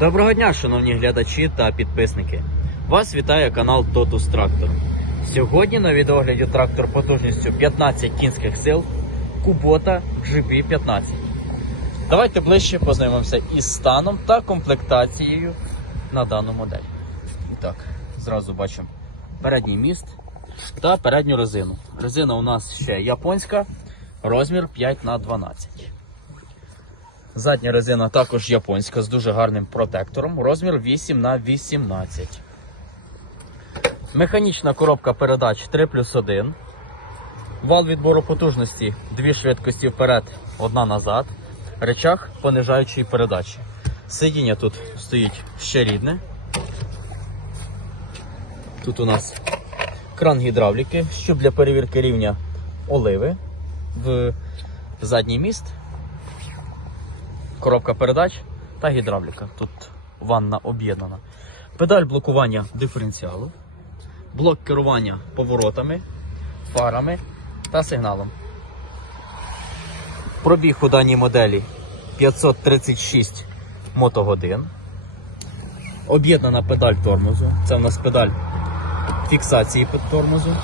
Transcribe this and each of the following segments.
Доброго дня, шановні глядачі та підписники. Вас вітає канал Totus Tractor. Сьогодні на відогляді трактор потужністю 15 кінських сил Kubota GB15. Давайте ближче познайомимося із станом та комплектацією на дану модель. І так, зразу бачимо передній міст та передню резину. Резина у нас ще японська, розмір 5х12. Задня резина також японська з дуже гарним протектором, розмір 8 на 18. Механічна коробка передач 3 плюс 1. Вал відбору потужності, дві швидкості вперед, одна назад. Речах понижаючої передачі. Сидіння тут стоїть ще рідне. Тут у нас кран гідравліки, щуп для перевірки рівня оливи в задній міст коробка передач та гідравліка. Тут ванна об'єднана. Педаль блокування диференціалу, блок керування поворотами, фарами та сигналом. Пробіг у даній моделі 536 мотогодин. Об'єднана педаль тормозу. Це в нас педаль фіксації під тормозу.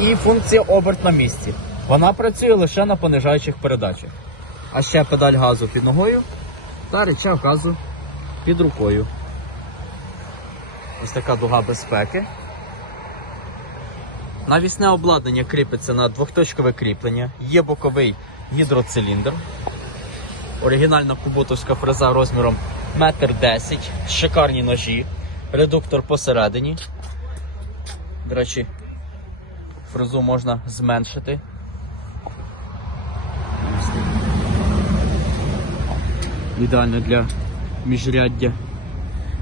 І функція оберт на місці. Вона працює лише на понижаючих передачах. А ще педаль газу під ногою та рычаг газу під рукою. Ось така дуга безпеки. Навісне обладнання кріпиться на двохточкове кріплення, є боковий гідроциліндр. Оригінальна куботовська фреза розміром 1,10 м, шикарні ножі, редуктор посередині. До речі, фрезу можна зменшити. Ідеально для міжряддя.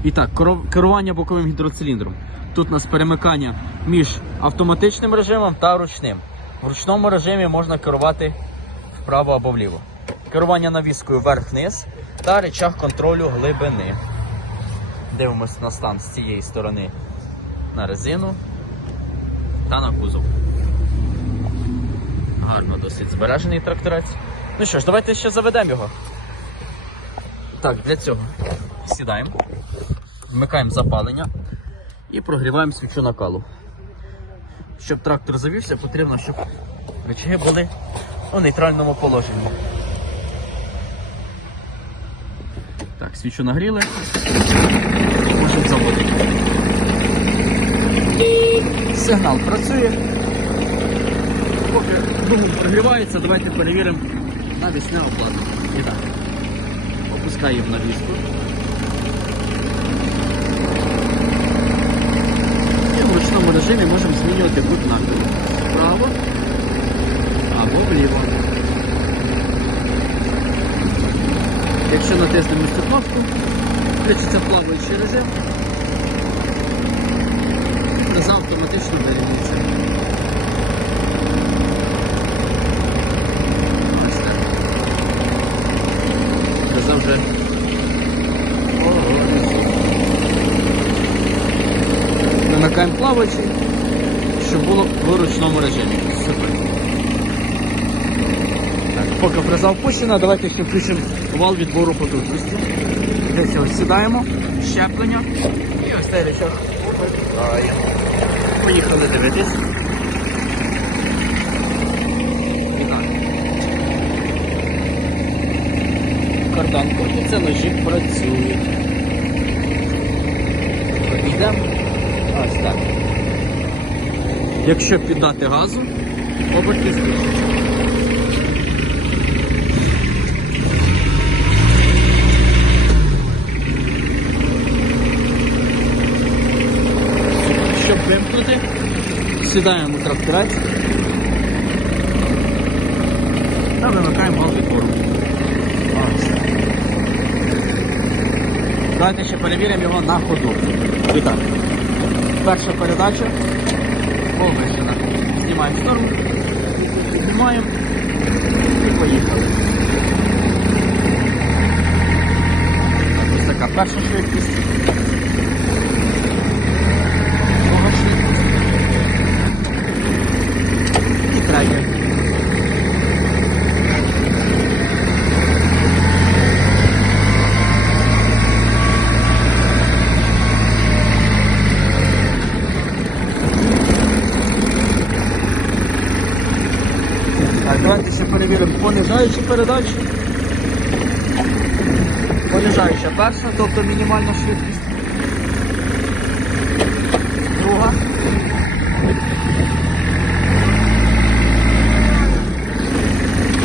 І так, керування боковим гідроциліндром. Тут у нас перемикання між автоматичним режимом та ручним. В ручному режимі можна керувати вправо або вліво. Керування навіскою вверх-вниз та речах контролю глибини. Дивимось на стан з цієї сторони на резину та на кузов. Гарно досить збережений тракторець. Ну що ж, давайте ще заведемо його. Так, для цього сідаємо, вмикаємо запалення і прогріваємо свічу накалу. Щоб трактор завівся, потрібно, щоб речаги були у нейтральному положенні. Так, свічу нагріли. Можемо заводити. Сигнал працює. Поки двигун прогрівається, давайте перевіримо навісне обладнання. І так. Опускаємо на віску. І в ручному режимі можемо змінювати кут нахилу. Вправо або вліво. Якщо натиснемо цю кнопку, включиться плаваючий режим, фреза автоматично вирівнюється. Ось так. Фреза вже Вимикаємо плаваючий, щоб було в ручному режимі. Супер. Так, поки фреза впущена, давайте ще включимо вал відбору потужності. Десь ось сідаємо, щеплення і ось цей повертаємо. Поїхали дивитись. І так. Кардан ножі працюють. Йдемо. Ось так. Якщо піддати газу, оберти збільшуються. Щоб вимкнути, сідаємо тракторець та вимикаємо вал відбору. Давайте ще перевіримо його на ходу. І. Перша передача повищена. Знімаємо сторону, знімаємо і поїхали. Ось така перша швидкість. Друга швидкість. І третя. Понижаючі передачі. Понижаюча перша, тобто мінімальна швидкість. Друга.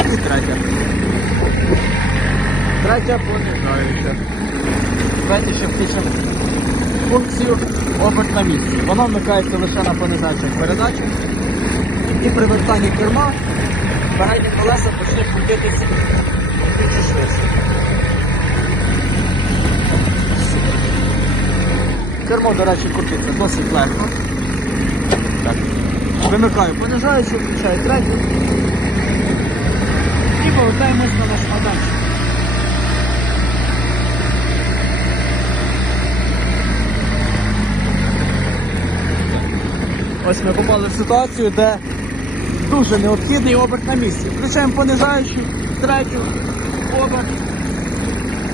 І третя. Третя понижаюча. Третя ще включимо функцію оберт на місці. Вона вмикається лише на понижаючих передачах. І при вертанні керма передні колеса почнуть крутитися трохи швидше. Кермо, до речі, крутиться досить легко. Так. Вимикаю понижаючу, включаю третю. І повертаємось на наш майданчик. Ось ми попали в ситуацію, де дуже необхідний оберт на місці. Включаємо понижаючу, третю, оберт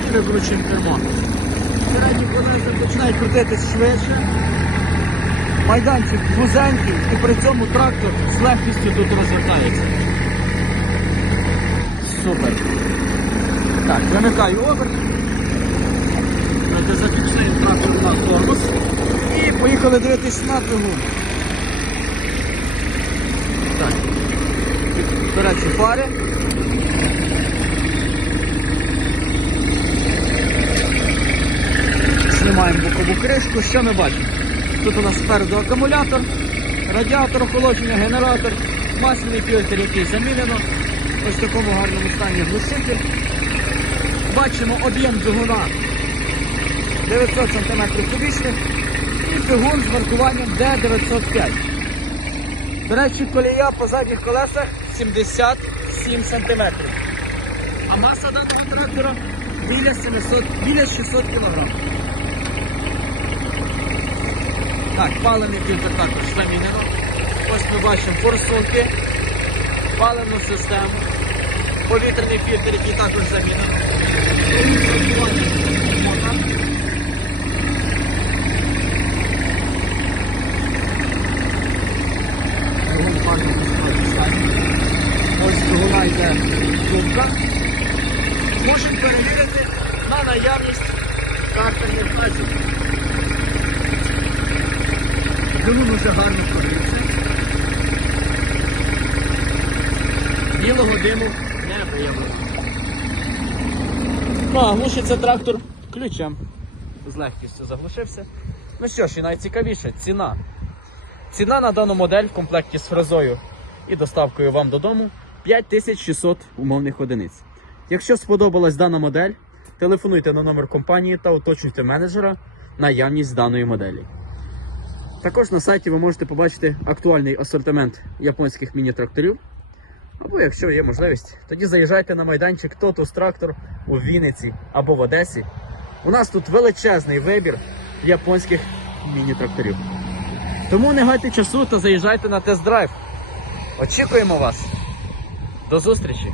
і викручуємо кермо. Передні колеса починають крутитись швидше. Майданчик вузенький і при цьому трактор з легкістю тут розвертається. Супер. Так, вимикаю оберт. Зафіксуємо трактор на тормоз. І поїхали дивитись на двигун. Так. До речі, фари. Знімаємо бокову кришку. Що ми бачимо? Тут у нас спереду акумулятор, радіатор охолодження, генератор, масляний фільтр, який замінено. Ось в такому гарному стані глушитель. Бачимо об'єм двигуна 900 см кубічних і двигун з маркуванням D905. До речі, колія по задніх колесах 77 см. А маса даного трактора біля 700, біля 600 кг. Так, паливний фільтр також замінено. Ось ми бачимо форсунки, паливну систему, повітряний фільтр, який також замінено. Двигун в гарному стані. Ось двигуна йде трубка. Можемо перевірити на наявність картерних знаків. Двигун уже гарно прогрівся. Білого диму не виявлено. Ну, а глушиться трактор ключем. З легкістю заглушився. Ну що ж, і найцікавіше, ціна. Ціна на дану модель в комплекті з фрезою і доставкою вам додому 5600 умовних одиниць. Якщо сподобалась дана модель, телефонуйте на номер компанії та уточнюйте менеджера наявність даної моделі. Також на сайті ви можете побачити актуальний асортимент японських міні-тракторів. Або якщо є можливість, тоді заїжджайте на майданчик Totus Tractor у Вінниці або в Одесі. У нас тут величезний вибір японських міні-тракторів. Тому не гайте часу та заїжджайте на тест-драйв. Очікуємо вас. До зустрічі!